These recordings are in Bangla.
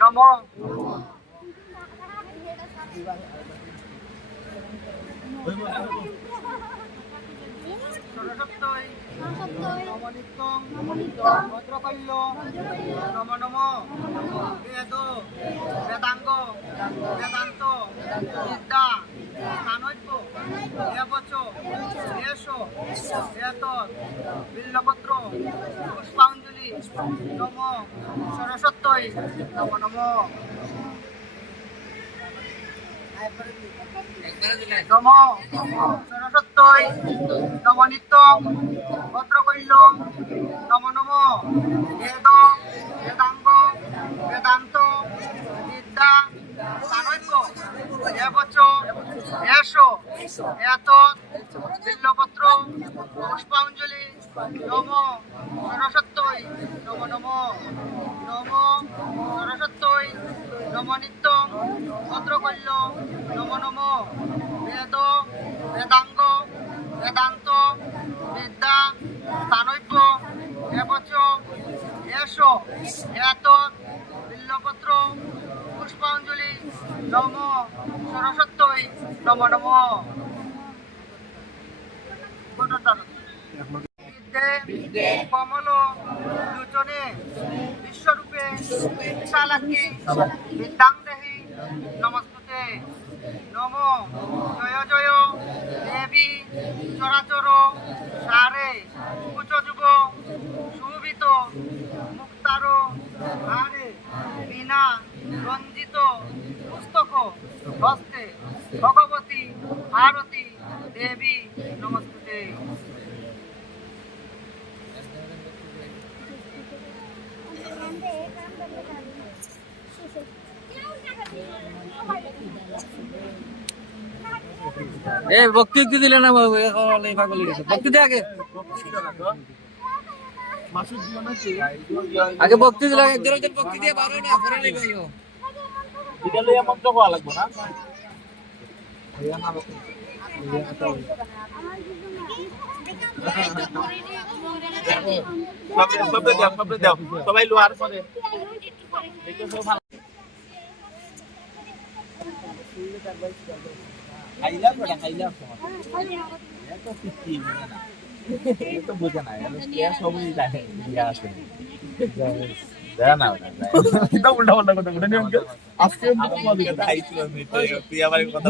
নম সরস্বত্যই নমনিত্যং ভদ্রকল্য নম নম বেদ বেদাঙ্গ বেদান্ত বিদ্যা স্থানৈক্য এবচ এষ এতৎ বিল্লপত্র পুষ্পাঞ্জলি নম সরস্বত্যই নম নম নম সরস্বত্যই নমনিত্যং ভদ্রকৈল্য নম নম বেদ বেদাঙ্গ বেদান্ত বিদ্যা স্থানৈক্য এবচ এষ এতৎ বিল্লপত্র পুষ্পাঞ্জলি নম সরস্বত্যই নম নম নম সরস্বত্যই নমনিত্যং ভদ্রকৈল্য নম নম বেদ বেদাঙ্গ বেদান্ত বিদ্যা স্থানৈক্য এবচ এষ এতৎ বিল্লপত্র পুষ্পাঞ্জলি নম সরস্বত্যই নম নম বিদ্যে কমল লোচনে বিশ্বরূপে বিশালাক্ষী বিদ্যাং দেহি নমস্তুতে নম জয় জয় দেবী চরাচর সারে কুচ যুগ সুবিত মুক্তার হারে বিনা রঞ্জিত পুস্তক হস্তে ভগবতী ভারতী দেবী নমস্তুতে ভক্তি দিলে না ভক্তি দে আগে আগে ভক্তি দিলে একজন একজন ভক্তি দিয়ে পারো না পরে নেবে এটা লইয়া মন্ত্র কোয়া লাগবে না সবাই লোয়ার পরে বুঝে না সবই জানে আসে উল্টা পাল্টা কথা বলে আজকে তুই আবার কথা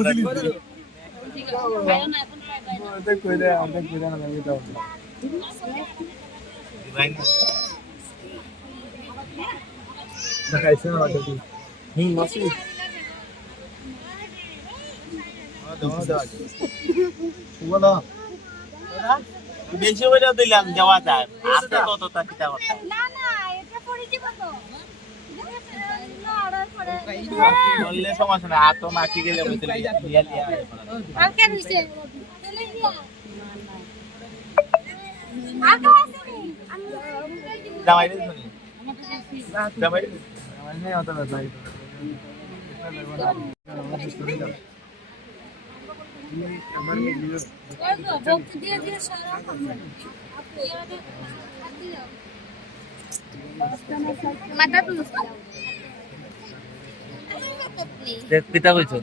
বেশি হইলেও দিলাম যাওয়া যায় আপনি কতটা কিতা করতে বললে সমস্যা না আর তো মাটি গেলে জামাই শুনি জামাই পিতা কইছো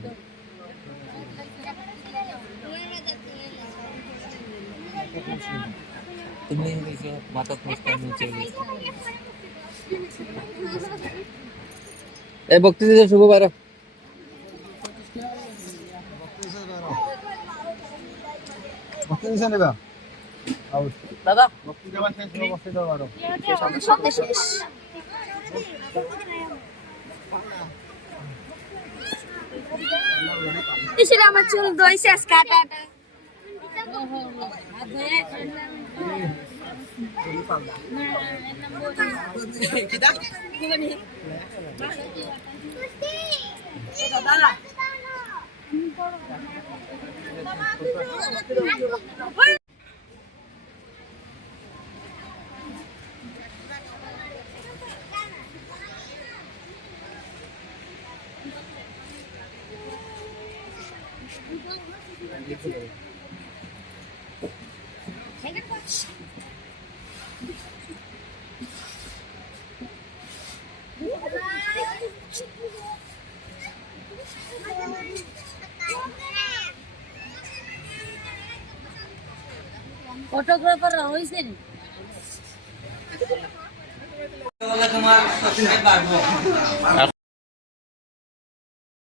তুমি মাথা এই ভক্তি দিতে শুভ বাইরে দাদা আমার চুল দইছে কাটা ফটোগ্রাফার হয়েছে তোমার